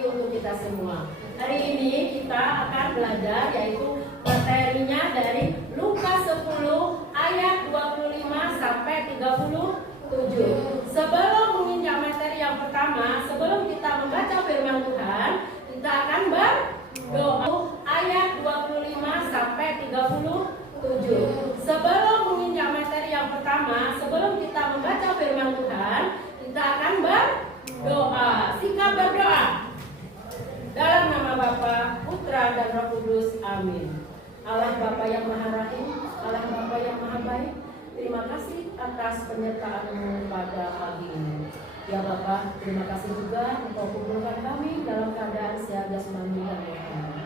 berkati untuk kita semua. Hari ini kita akan belajar yaitu materinya dari Lukas 10 ayat 25 sampai 37. Sebelum menginjak materi yang pertama, sebelum kita membaca firman Tuhan, kita akan berdoa ayat 25 sampai 37. Sebelum menginjak materi yang pertama, sebelum kita membaca firman Tuhan, kita akan berdoa. Singkat berdoa. Dalam nama Bapa, Putra dan Roh Kudus. Amin. Allah Bapa yang Maha Rahim, Allah Bapa yang Maha Baik, terima kasih atas penyertaan-Mu pada pagi ini. Ya Bapa, terima kasih juga Engkau kumpulkan kami dalam keadaan sehat jasmani dan rohani.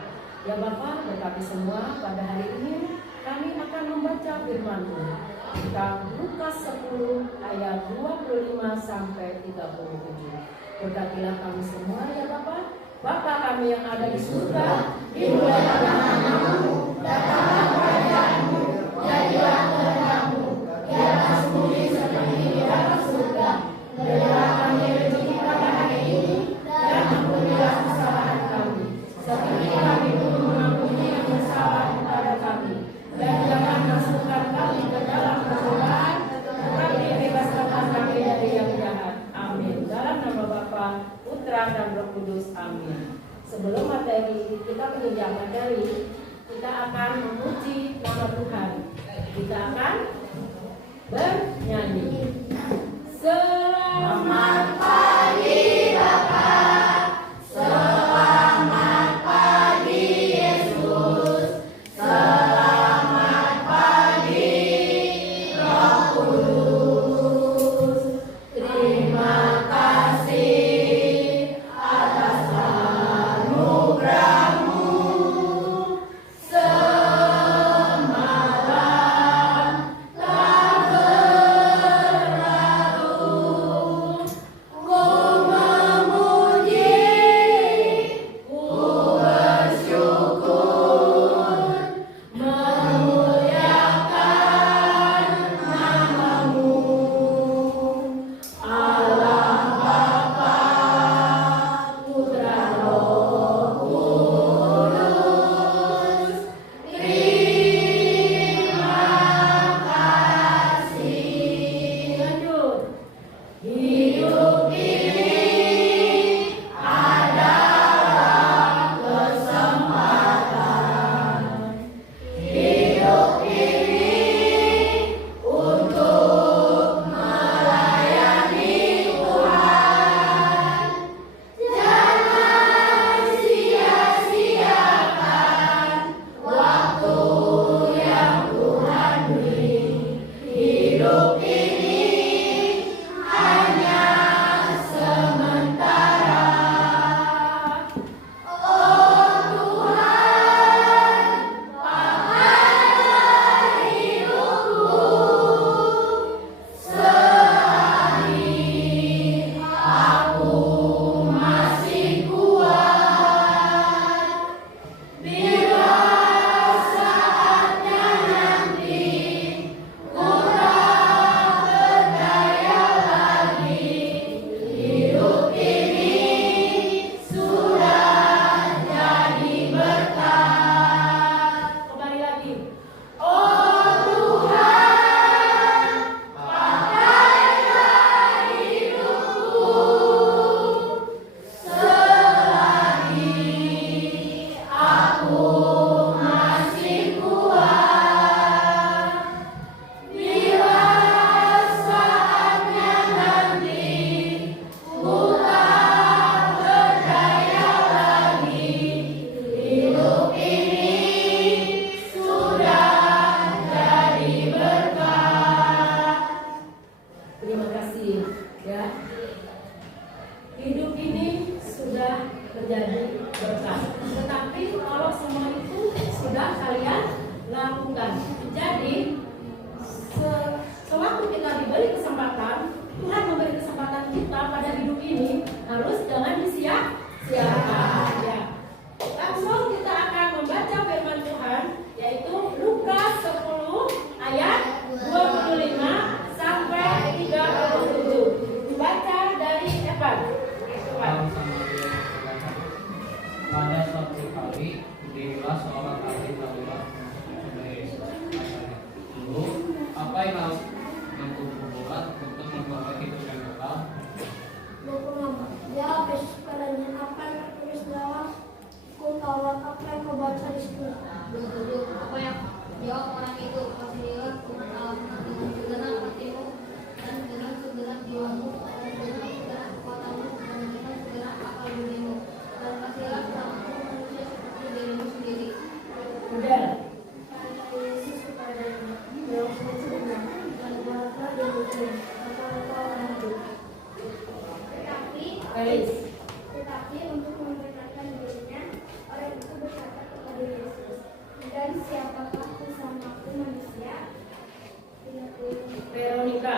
Ya Bapa, berkati semua pada hari ini kami akan membaca firman-Mu. Kita Lukas 10 ayat 25 sampai 37. Berkatilah kami semua ya Bapa. Bapa kami yang ada di surga, dimuliakanlah nama-Mu, datanglah kerajaan-Mu, jadilah kehendak-Mu di atas bumi seperti di atas surga. Berilah kami rezeki pada hari ini, dan ampunilah kesalahan kami, seperti kami pun mengampuni yang bersalah kepada kami. Dan jangan masukkan kami ke dalam pencobaan, tetapi bebaskanlah kami dari yang jahat. Amin. Dalam nama Bapa, Putra dan Roh Kudus. Amin. Sebelum materi kita menginjak materi, kita akan memuji nama Tuhan. Kita akan bernyanyi. Selamat pagi Bapak, selamat pagi Yesus, selamat pagi Roh Kudus. Terima kasih atas anugerah-Mu semalam telah berlalu. Ku memuji, ku bersyukur, memuliakan nama-Mu. Allah Bapa, Putra Roh Kudus, terima kasih. Lanjut. Hidup ini adalah kesempatan. Hidup ini untuk melayani Tuhan. Jangan sia-siakan waktu yang Tuhan beri. Hidup ini hanya sementara. Oh Tuhan, pakailah hidupku selagi aku masih kuat. Bila saatnya nanti ku tak berdaya lagi, hidup ini sudah jadi berkat. Kembali lagi. Oh Tuhan, pakailah hidupku selagi aku masih kuat. Bila saatnya nanti ku tak berdaya lagi, hidup ini sudah jadi berkat. Terima kasih ya. Hidup ini sudah menjadi berkat. Tetapi kalau semua itu sudah kalian lakukan. Jadi sewaktu kita diberi kesempatan, Tuhan memberi kesempatan kita pada hidup ini harus jangan disia-siakan ya. Langsung kita akan membaca firman Tuhan yaitu Lukas 10 ayat 25 sampai 37. Dibaca dari Evan. Pada suatu kali berdirilah seorang ahli Taurat kepada Yesus. Katanya, "Guru, apa yang harus aku perbuat untuk memperoleh hidup yang kekal?" 26. Jawab Yesus padanya, "Apa yang tertulis dalam hukum Taurat? Apa yang kau baca di situ?" 27. Apa yang jawab orang itu? "Kasihilah Tuhan Allahmu dengan segenap hatimu dan dengan segenap jiwamu dan dengan segenap kekuatanmu dan dengan segenap akal budimu, dan kasihilah sesamamu manusia seperti dirimu sendiri." Udah. Kata Yesus kepadanya, "Jawab saja benar, dan buatlah demikian." Kata orang itu. Tetapi untuk membenarkan dirinya, orang itu berkata kepada Yesus, "Dan siapakah sesamaku manusia?" 30. Veronica.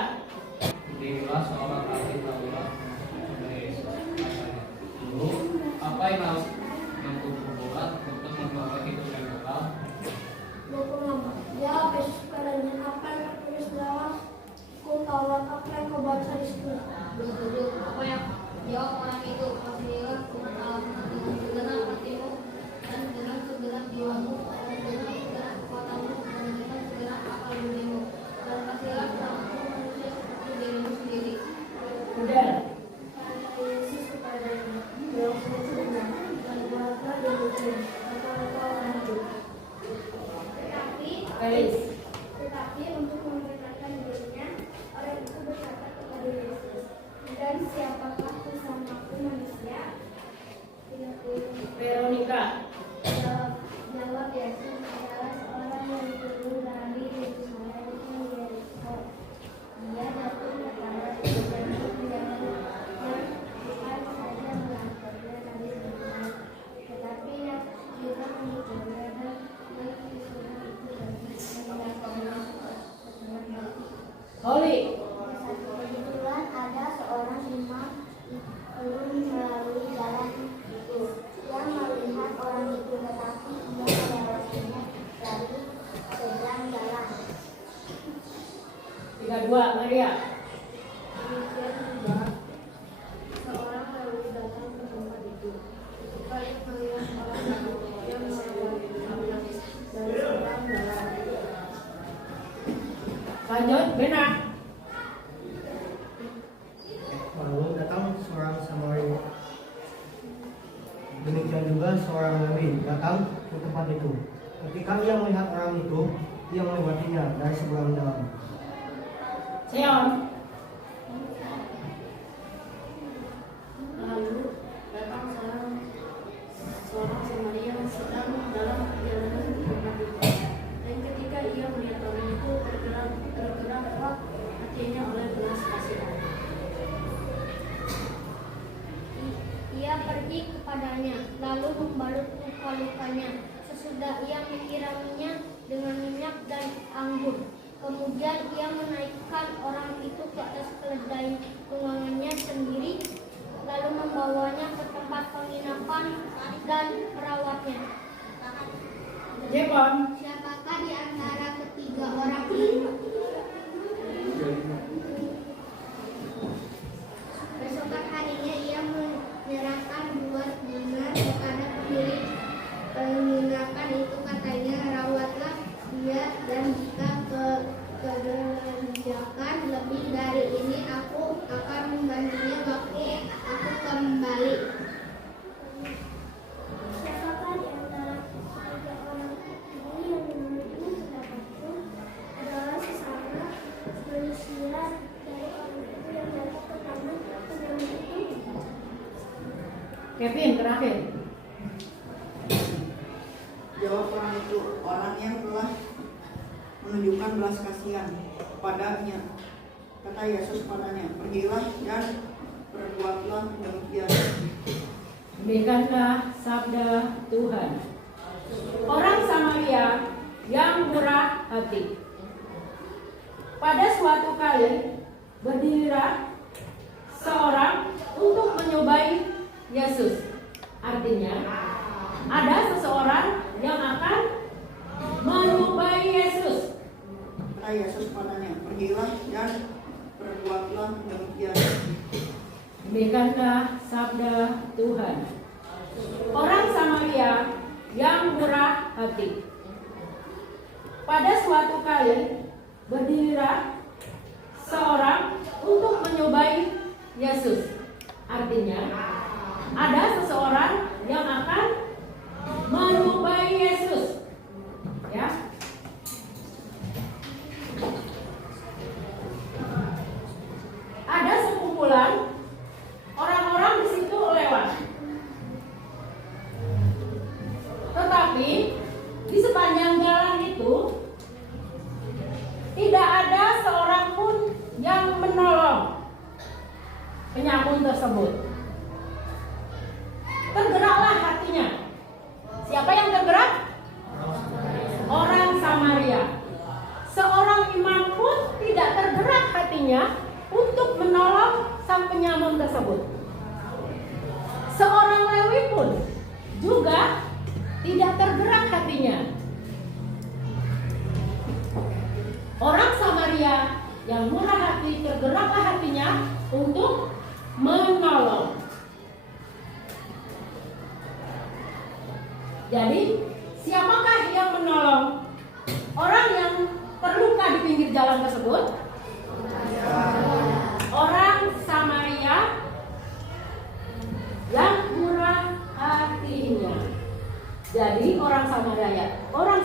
Berdirilah seorang ahli Taurat kepada Yesus. Katanya, "Guru, apa yang harus aku perbuat untuk memperoleh hidup yang kekal?" 26. Jawab Yesus padanya, "Apa yang tertulis dalam hukum Taurat? Apa yang kau baca di situ?" 27. Apa yang jawab orang itu? "Kasihilah Tuhan Allahmu dengan segenap hatimu dan dengan segenap jiwamu dan dengan segenap kekuatanmu dan dengan segenap akal budimu, dan kasihilah sesamamu manusia seperti dirimu sendiri." Udah. Kata Yesus kepadanya, "Jawab saja benar, dan buatlah demikian." Kata orang itu. Tetapi untuk membenarkan dirinya, orang itu berkata kepada Yesus, "Dan siapakah sesamaku manusia?" 30. Veronica. Jawab Yesus, "Adalah seorang yang turun dari Yerusalem ke Yeriko. Dia jatuh kepada dan yang bukan saja melangkahnya dari Yerusalem, tetapi yang juga menghitungnya dan mengikuti itu bagi meninggalkannya setengah mati." Holly. Satu kebetulan ada seorang imam turun melalui jalan itu. Ia melihat orang itu, tetapi ia melewatinya dari seberang jalan. 32. Maria. Demikian juga seorang Lewi datang ke tempat itu. Ketika ia melihat orang itu, ia melewatinya dari seberang jalan. Lanjut. Benar. Lalu datang seorang Samaria. Demikian juga seorang Lewi datang ke tempat itu. Ketika ia melihat orang itu, ia melewatinya dari seberang jalan. Sion. Lalu datang seorang Samaria yang sedang dalam perjalanan ke tempat itu. Dan ketika ia melihat orang itu, tergerak erat hatinya oleh belas kasihan. Ia pergi kepadanya, lalu membalut luka-lukanya. Sesudah ia menyiraminya dengan minyak dan anggur. Kemudian ia menaikkan orang itu ke atas keledai tunggangannya sendiri, lalu membawanya ke tempat penginapan dan merawatnya. Jepon. Siapakah di antara ketiga orang ini? Besokan harinya ia menyerahkan 2 dinar kepada pemilik penginapan itu, katanya, "Rawatlah dia, dan jika keberjakan lebih dari ini, aku akan menggantinya waktu aku kembali." Siapakah di antara ketiga orang ini yang menurutmu pendapatku adalah sesama manusia dari orang itu yang datang ke taman penyelam itu? Kevin. Terakhir. Jawab orang itu, "Orang yang telah menunjukkan belas kasihan kepadanya." Kata Yesus padanya, "Pergilah dan perbuatlah demikian." Demikianlah sabda Tuhan. Orang Samaria yang murah hati. Pada suatu kali berdirilah seorang untuk menyobai Yesus. Artinya, ada seseorang yang akan menyobai Yesus. Kata Yesus padanya, "Pergilah dan perbuatlah demikian." Demikianlah sabda Tuhan. Orang murah hati. Pada suatu kali berdirilah seorang untuk menyobai Yesus. Artinya ada seseorang yang akan menyobai Yesus. Ya. Ada sekumpulan orang-orang di situ lewat. Tetapi di sepanjang jalan itu tidak ada seorang pun yang menolong penyamun tersebut. Tergeraklah hatinya. Siapa yang tergerak? Orang Samaria. Seorang imam pun tidak tergerak hatinya untuk menolong sang penyamun tersebut. Seorang Lewi pun juga tidak tergerak hatinya. Orang Samaria yang murah hati tergeraklah hatinya untuk menolong. Jadi, siapakah yang menolong orang yang terluka di pinggir jalan tersebut? Orang Samaria yang murah hatinya. Jadi orang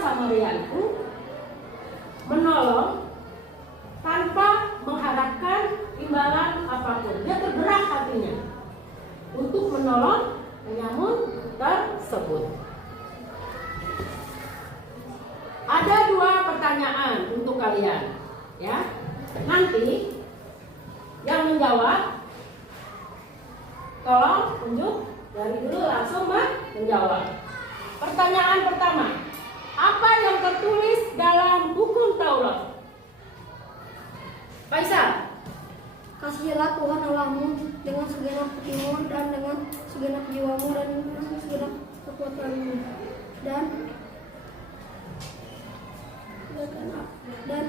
Samaria itu menolong tanpa mengharapkan imbalan apapun. Dia tergerak hatinya untuk menolong penyamun tersebut. Ada 2 pertanyaan untuk kalian, ya. Nanti yang menjawab, tolong tunjuk dari dulu langsung menjawab. Pertanyaan pertama, apa yang tertulis dalam buku Taurat? Faisal. Kasihilah Tuhan Allahmu dengan segenap hatimu dan dengan segenap jiwamu dan dengan segenap kekuatanmu dan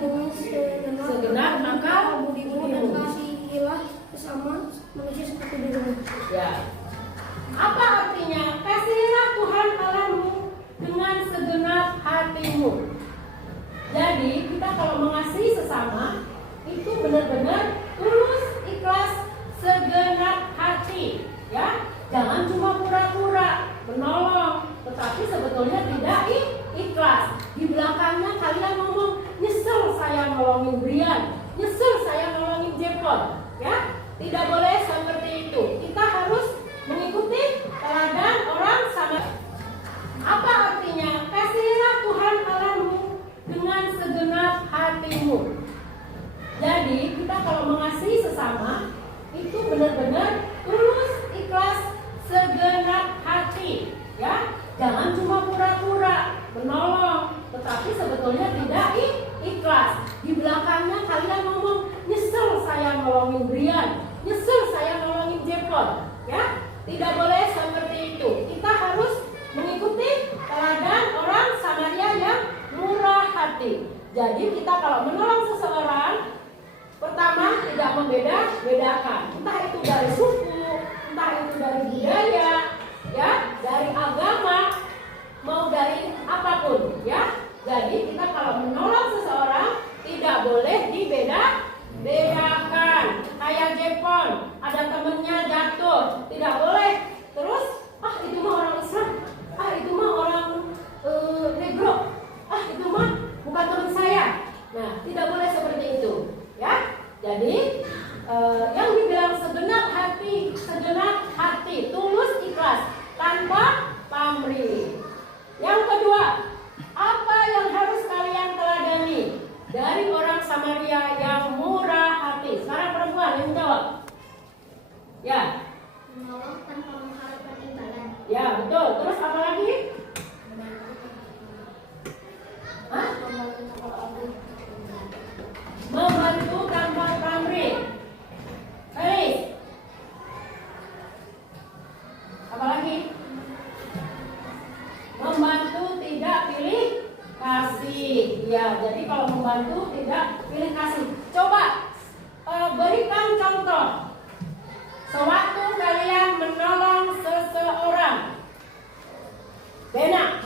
dengan segenap akal budimu dan kasihilah sesama manusia seperti dirimu. Ya. Apa artinya? Kasihilah Tuhan Allahmu dengan segenap hatimu. Jadi kita kalau mengasihi sesama itu benar-benar tulus, ikhlas, segenap hati, ya. Jangan cuma pura-pura menolong, tetapi sebetulnya tidak ikhlas. Di belakangnya kalian ngomong, nyesel saya nolongin Brian, nyesel saya nolongin Jepon, ya. Tidak boleh seperti itu. Kita harus mengikuti teladan orang Samaria. Apa artinya? Kasihilah Tuhan Allahmu dengan segenap hatimu. Jadi kita kalau mengasihi sesama itu benar-benar tulus, ikhlas, segenap hati, ya. Jangan cuma pura-pura menolong, tetapi sebetulnya tidak ikhlas. Di belakangnya kalian ngomong, nyesel saya nolongin Brian, nyesel saya nolongin Jepon, ya. Tidak boleh seperti itu. Kita harus mengikuti teladan orang Samaria yang murah hati. Jadi kita kalau menolong seseorang, pertama tidak membeda-bedakan, entah itu dari suku, entah itu dari budaya, ya, dari agama, mau dari apapun, ya. Jadi kita kalau menolong seseorang tidak boleh dibedakan. Kayak Jepon, ada temennya jatuh, tidak boleh. Terus, itu mah orang Islam, itu mah orang negro, itu mah bukan teman saya. Nah, tidak boleh seperti itu, ya. Jadi yang dibilang segenap hati, tulus, ikhlas, tanpa pamrih. Yang kedua, apa yang harus kalian teladani dari orang Samaria yang murah hati? Sekarang perempuan yang menjawab. Ya. Menolong tanpa mengharapkan imbalan. Ya, betul. Terus apa lagi? Hah? Membantu tanpa pamrih. Elis. Apa lagi? Membantu tidak pilih kasih. Ya, jadi kalau membantu tidak pilih kasih. Coba berikan contoh. Sewaktu kalian menolong seseorang, Bena,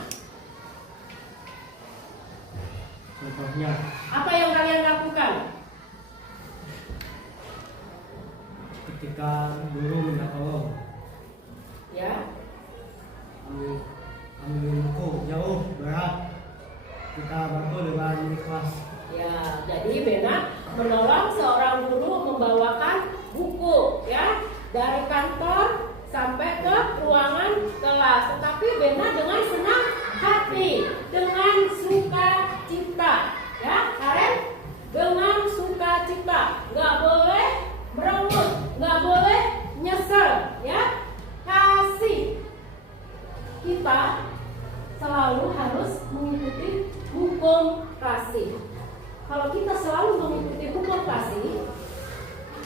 dengan ikhlas. Ya, jadi Bena menolong seorang guru membawakan buku ya dari kantor sampai ke ruangan kelas. Tetapi Bena dengan senang hati, dengan sukacita, ya Karen, dengan sukacita, nggak boleh merengut, nggak boleh nyesel, ya kasih. Kita selalu harus mengikuti hukum kasih. Kalau kita selalu mengikuti hukum kasih,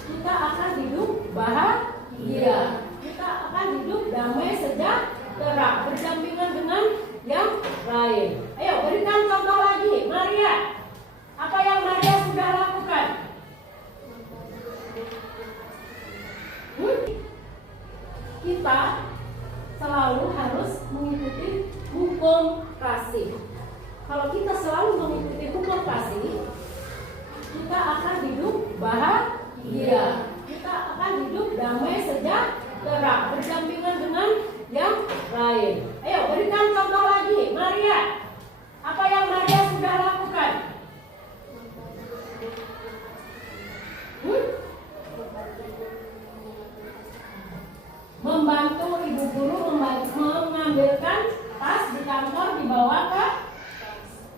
kita akan hidup bahagia. Kita akan hidup damai sejahtera, berdampingan dengan yang lain. Ayo berikan contoh lagi, Maria. Apa yang Maria sudah lakukan? Kita selalu harus mengikuti hukum kasih. Kalau kita selalu mengikuti hukum kasih, kita akan hidup bahagia. Kita akan hidup damai sejahtera, berdampingan dengan yang lain. Ayo berikan contoh lagi, Maria. Apa yang Maria sudah lakukan? Membantu ibu guru mengambilkan tas di kantor dibawa ke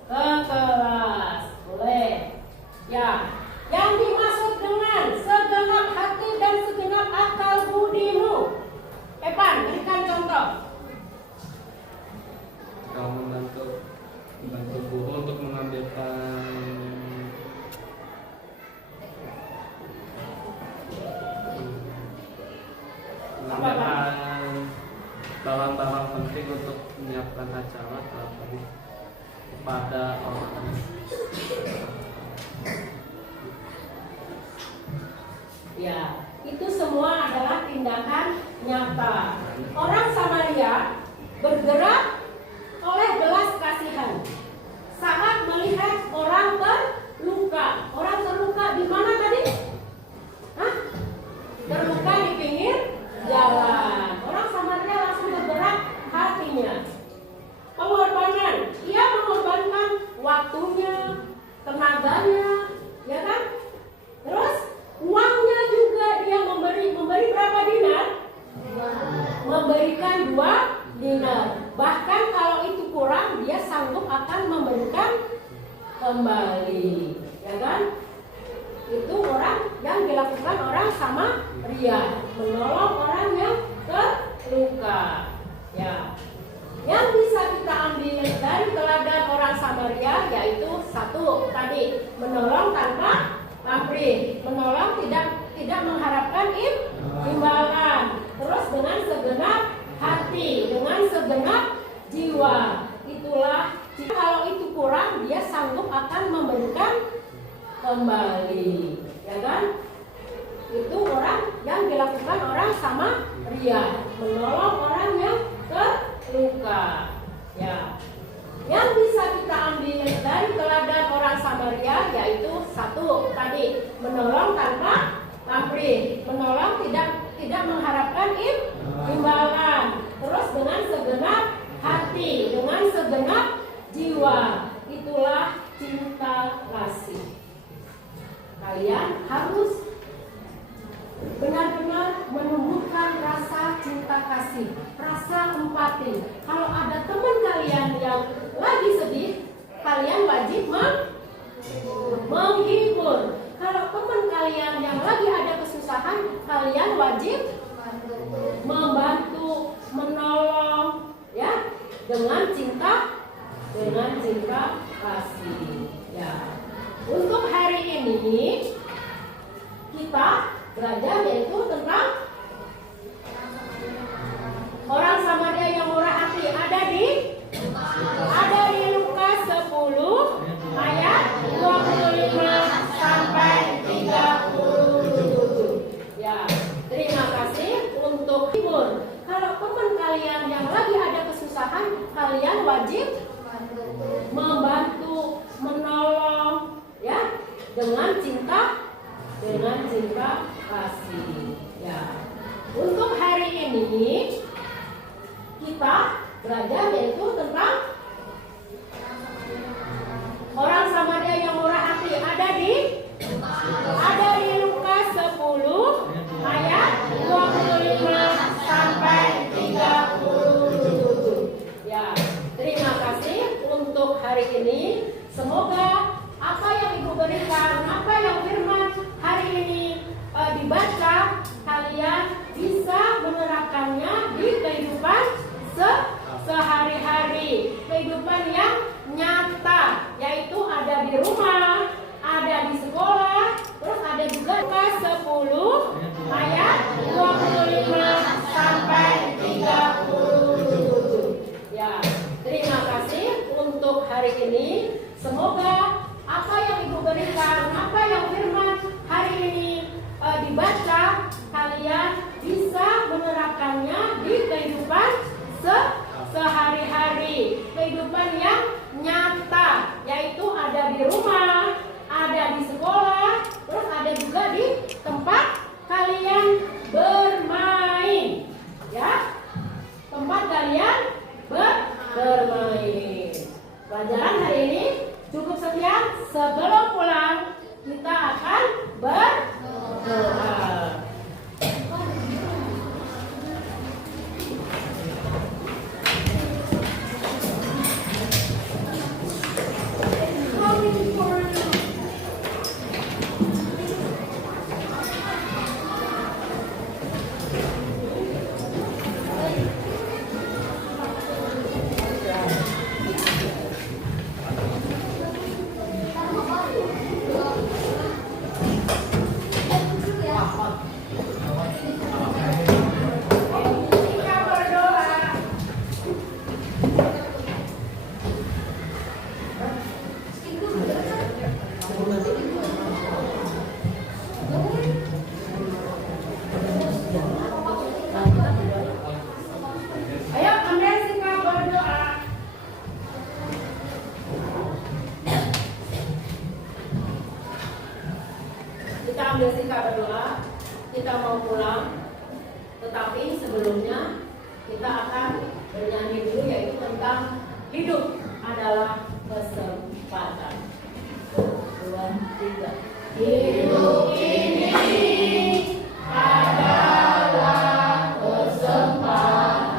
kelas. Boleh. Ya. Yang dimaksud dengan segenap hati dan segenap akal budimu. Evan, berikan contoh. Kalau membantu guru untuk mengambilkan barang-barang penting untuk menyiapkan acara kepada orang. Ya, itu semua adalah tindakan nyata. Orang Samaria bergerak oleh belas kasihan saat melihat orang terluka. Orang terluka di mana tadi? Hah? Terluka di pinggir jalan. Orang Samaria langsung bergerak hatinya. Pengorbanan, ia mengorbankan waktunya, tenaganya, ya kan? Terus uangnya juga dia memberi berapa dinar? Memberikan 2 dinar. Bahkan kalau itu kurang, dia sanggup akan memberikan kembali, ya kan? Itu orang yang dilakukan orang Samaria, menolong orang yang terluka. Ya. Yang bisa kita ambil dari teladan orang Samaria yaitu satu tadi, menolong tanpa pamrih, menolong tidak mengharapkan imbalan, terus dengan segenap hati, dengan segenap jiwa. Itulah, kalau itu kurang dia sanggup akan memberikan kembali, ya kan? Itu orang yang dilakukan orang Samaria, menolong orang yang terluka. Ya. Yang bisa kita ambil dari teladan orang Samaria yaitu satu tadi, menolong tanpa pamrih, menolong tidak mengharapkan imbalan, terus dengan segenap hati, dengan segenap jiwa. Itulah cinta kasih. Kalian harus benar-benar menumbuhkan rasa cinta kasih, rasa empati. Kalau ada teman kalian yang lagi sedih, kalian wajib menghibur. Kalau teman kalian yang lagi ada kesusahan, kalian wajib membantu, menolong, ya, dengan cinta kasih. Ya. Untuk hari ini kita belajar yaitu tentang orang Samaria yang murah hati. Ada di Lukas 10 ayat 25 sampai 37. Ya, terima kasih untuk hibur. Kalau teman kalian yang lagi ada kesusahan, kalian wajib membantu, menolong, ya, dengan cinta kasih. Ya. Untuk hari ini kita belajar yaitu tentang orang hari ini, semoga apa yang Ibu berikan, apa yang firman hari ini dibaca, kalian bisa menerapkannya di kehidupan sehari-hari, kehidupan yang nyata, yaitu ada di rumah, ada di sekolah, terus ada juga Lukas 10 ayat 25 sampai 37. Ya, terima kasih untuk hari ini. Semoga apa yang Ibu berikan, apa yang firman hari ini dibaca, kalian bisa menerapkannya di kehidupan sehari-hari, kehidupan yang nyata, yaitu ada di rumah, ada di sekolah, terus ada juga di tempat kalian bermain, ya, tempat kalian bermain. Pelajaran hari ini cukup sekian. Sebelum pulang kita akan berdoa. Kita ambil sikap berdoa, kita mau pulang, tetapi sebelumnya kita akan bernyanyi dulu, yaitu tentang hidup adalah kesempatan. 1, 2, 3. Hidup ini adalah kesempatan.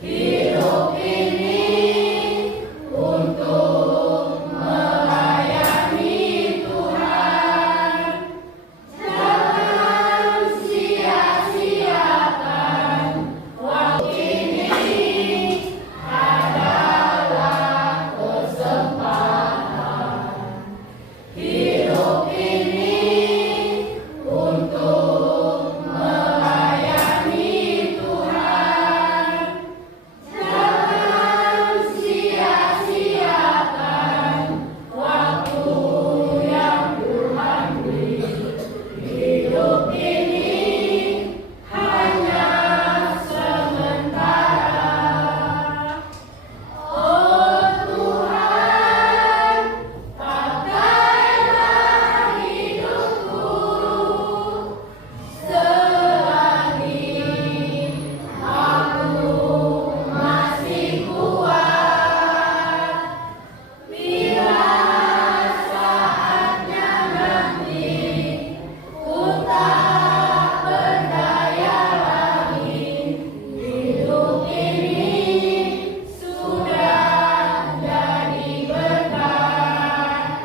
Hidup ini untuk melayani Tuhan. Jangan sia-siakan waktu ini adalah kesempatan. Hidup ini untuk melayani Tuhan. Jangan sia-siakan waktu yang Tuhan beri. Hidup ini hanya sementara. Oh Tuhan, pakailah hidupku selagi aku masih kuat. Bila saatnya nanti ku tak berdaya lagi, hidup ini sudah jadi berkah.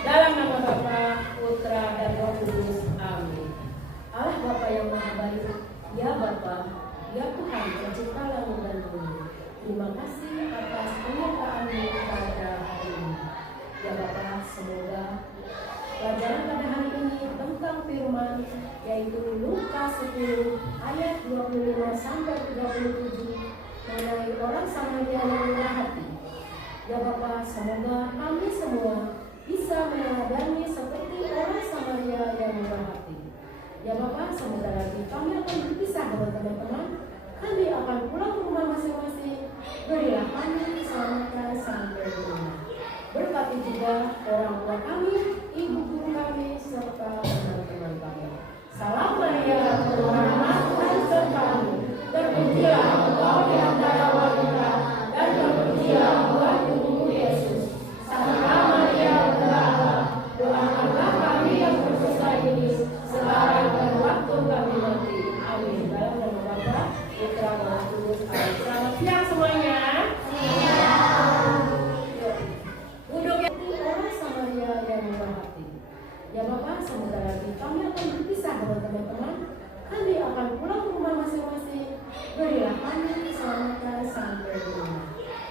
Dalam nama Bapa, Putra, dan Roh Kudus. Amin. Allah Bapa yang Maha Baik, ya Bapa, ya Tuhan pencipta langit dan bumi, terima kasih atas penyertaan-Mu pada hari ini. Ya Bapa, semoga pelajaran pada hari ini tentang firman, yaitu Lukas 10 ayat 25 sampai 37, mengenai orang Samaria yang murah hati. Ya Bapa, semoga kami semua bisa meneladani seperti orang Samaria yang murah hati. Ya Bapa, semoga lagi kami akan berpisah dengan teman-teman. Kami akan pulang ke rumah masing-masing. Berilah kami selamatkan sampai di rumah. Berkati juga orang tua kami, ibu guru kami, serta teman-teman kami. Salam Maria, penuh rahmat, Tuhan sertamu. Terpujilah Engkau di antara wanita, dan terpujilah buah tubuhmu Yesus. Santa Maria Bunda, doakanlah kami yang berdosa ini, sekarang dan waktu kami mati. Amin. Dalam nama Bapa, Putra, dan Roh Kudus. Amin. Selamat siang semuanya. Siang. selamatkan sampai rumah.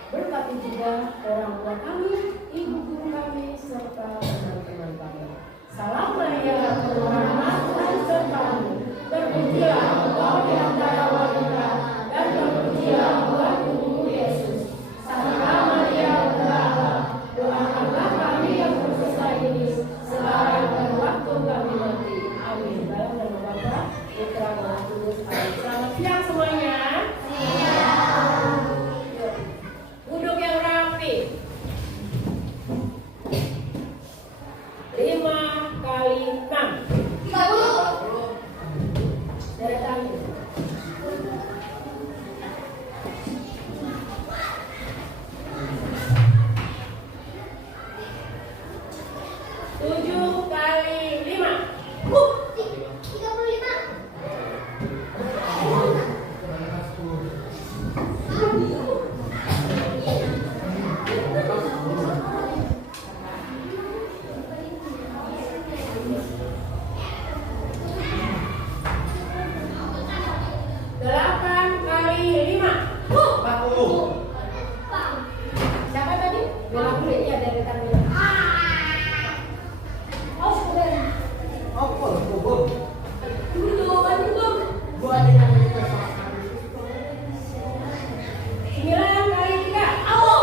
Berkati juga orang tua kami, ibu guru kami, serta teman-teman kami. Salam Maria, penuh rahmat, Tuhan sertamu. Terpujilah engkau di antara wanita, dan terpujilah buah tubuhmu Yesus. Santa Maria, Bunda Allah, doakanlah kami yang berdosa ini, sekarang dan waktu kami mati. Amin. Dalam nama Bapa, Putra, dan Roh Kudus. Amin. Selamat siang semuanya. Duduk yang rapi. 5 kali 6. 30. Deretan. 7 kali 5. 35. Delapan kali 5. 40. Siapa tadi? Bilang dulu ya deretan dulu. Oh, sudah. Apa? Bubur. Dulu, dulu. Gua ada yang kita sama. 9 kali 3. Au.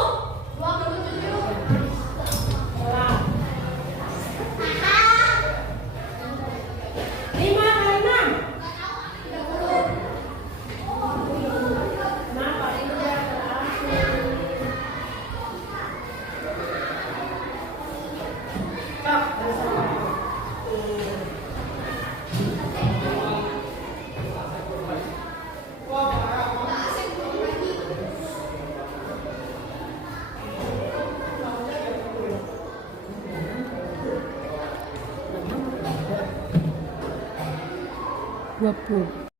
27. Salah. 5 kali 6. 30. Kenapa tidak terakhir? Cok, bersama. Dua puluh.